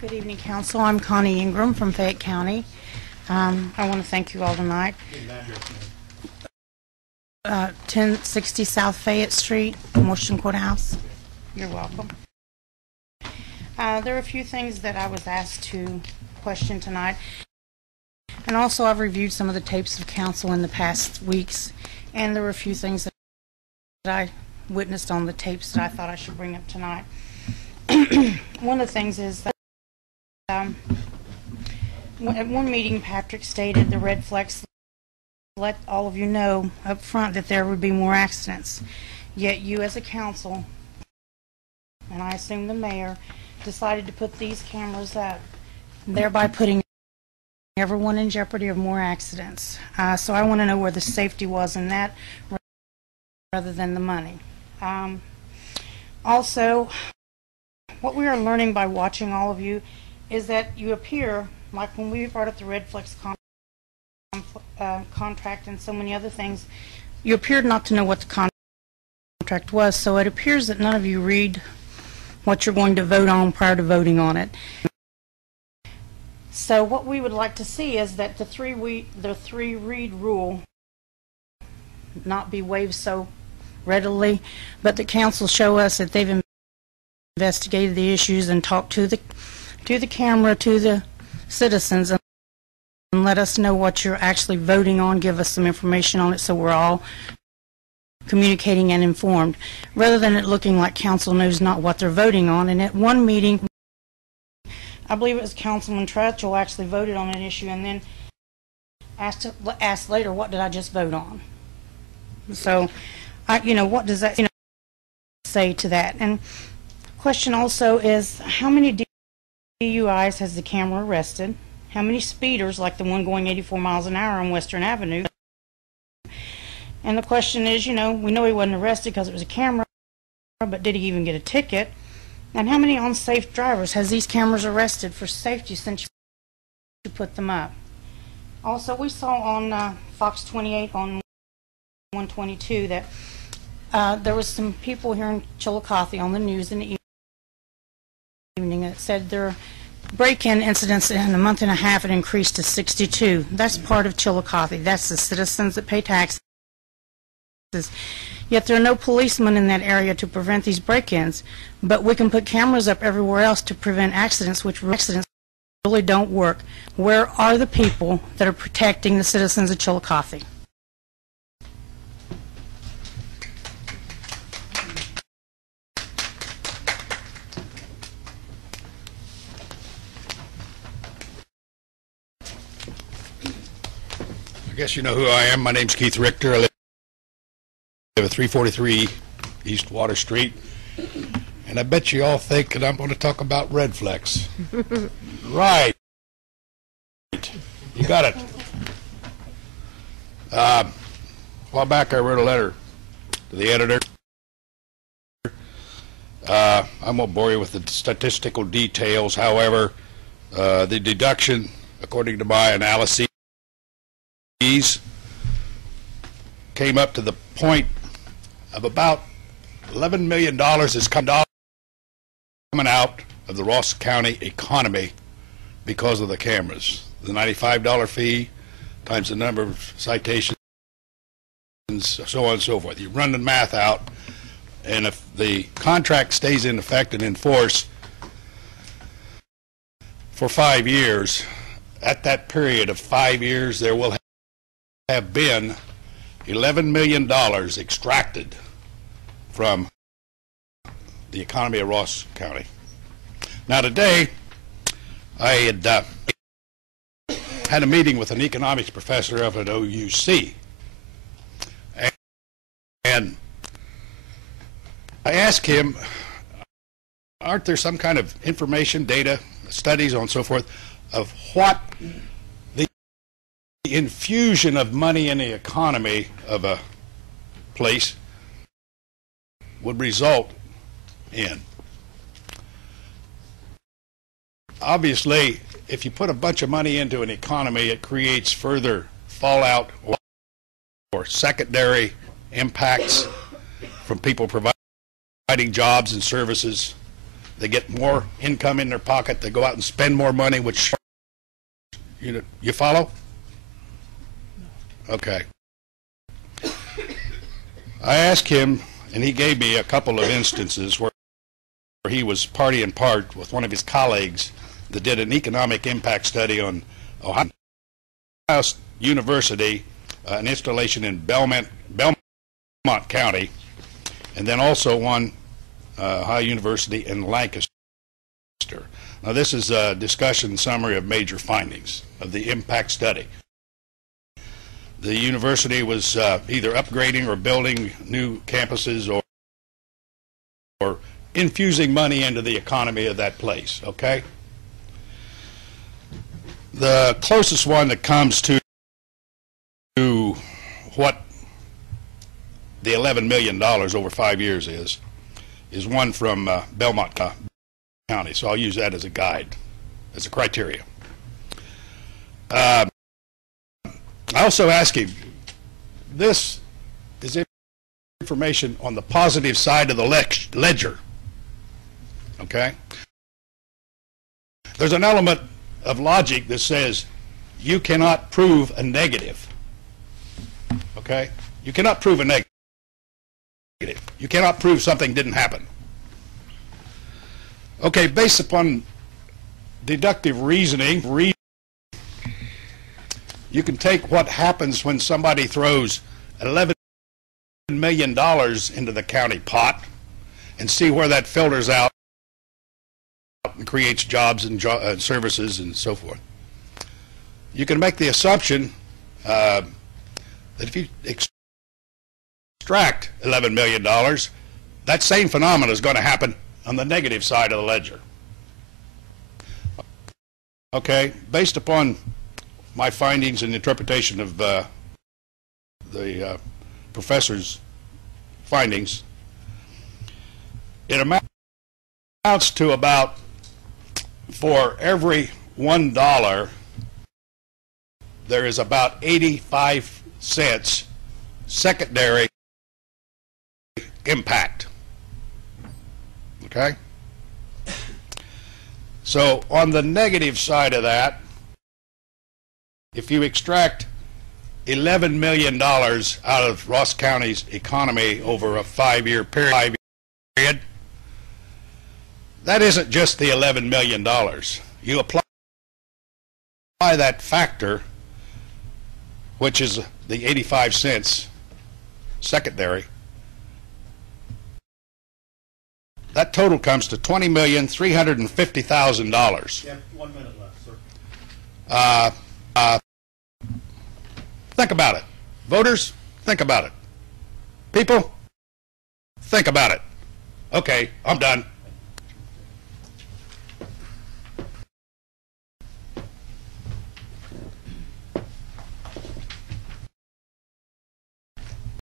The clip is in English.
Good evening, Council. I'm Connie Ingram from Fayette County. I want to thank you all tonight. 1060 South Fayette Street, Washington Courthouse. You're welcome. There are a few things that I was asked to question tonight. And also I've reviewed some of the tapes of council in the past weeks, and there were a few things that I witnessed on the tapes that I thought I should bring up tonight. One of the things is that at one meeting Patrick stated the red flags let all of you know up front that there would be more accidents. Yet you as a council, and I assume the mayor, decided to put these cameras up, thereby putting everyone in jeopardy of more accidents. So I want to know where the safety was in that rather than the money. Also, what we are learning by watching all of you is that you appear, like when we brought up the Red Flex contract and so many other things, you appeared not to know what the contract was, so it appears that none of you read what you're going to vote on prior to voting on it. So what we would like to see is that the three read rule not be waived so readily, but the council show us that they've investigated the issues and talked to the camera, to the citizens, and let us know what you're actually voting on, give us some information on it so we're all communicating and informed, rather than it looking like council knows not what they're voting on. And at one meeting, I believe it was Councilman Trutchell actually voted on an issue and then asked later, what did I just vote on? So, what does that say to that? And question also is, how many DUIs has the camera arrested? How many speeders, like the one going 84 miles an hour on Western Avenue? And the question is, we know he wasn't arrested because it was a camera, but did he even get a ticket? And how many unsafe drivers has these cameras arrested for safety since you put them up? Also, we saw on Fox 28 on 122 that there was some people here in Chillicothe on the news in the evening that said their break-in incidents in a month and a half had increased to 62. That's part of Chillicothe. That's the citizens that pay taxes. Yet there are no policemen in that area to prevent these break-ins, but we can put cameras up everywhere else to prevent accidents, which accidents really don't work. Where are the people that are protecting the citizens of Chillicothe? I guess you know who I am. My name's Keith Richter. I live at 343 East Water Street. And I bet you all think that I'm going to talk about Red Flex. Right. You got it. A while back I wrote a letter to the editor. I won't bore you with the statistical details. However, the deduction, according to my analyses, came up to the point of about $11 million is coming out of the Ross County economy because of the cameras. The $95 fee times the number of citations, so on and so forth. You run the math out, and if the contract stays in effect and in force for 5 years, at that period of 5 years there will have been $11 million extracted from the economy of Ross County. Now today, I had a meeting with an economics professor up at OUC, and I asked him, aren't there some kind of information, data, studies, on so forth, of what the infusion of money in the economy of a place would result in? Obviously, if you put a bunch of money into an economy, it creates further fallout or secondary impacts from people providing jobs and services They get more income in their pocket. They go out and spend more money, which, you follow? Okay. I asked him, and he gave me a couple of instances where he was party and part with one of his colleagues that did an economic impact study on Ohio University, an installation in Belmont County, and then also one Ohio University in Lancaster. Now this is a discussion summary of major findings of the impact study. The university was either upgrading or building new campuses or infusing money into the economy of that place, okay? The closest one that comes to what the $11 million over 5 years is one from Belmont County, so I'll use that as a guide, as a criteria. I also ask him, this is information on the positive side of the ledger, okay? There's an element of logic that says you cannot prove a negative, okay? You cannot prove a negative. You cannot prove something didn't happen. Okay, based upon deductive reasoning, you can take what happens when somebody throws $11 million into the county pot and see where that filters out and creates jobs and services and so forth. You can make the assumption that if you extract $11 million, that same phenomenon is going to happen on the negative side of the ledger. Okay, based upon my findings and interpretation of the professor's findings, it amounts to about, for every $1, there is about 85 cents secondary impact. Okay? So on the negative side of that, if you extract $11 million out of Ross County's economy over a 5-year period, that isn't just the $11 million. You apply that factor, which is the 85 cents secondary, that total comes to $20,350,000. You have 1 minute left, sir. Think about it. Voters, think about it. People, think about it. Okay, I'm done.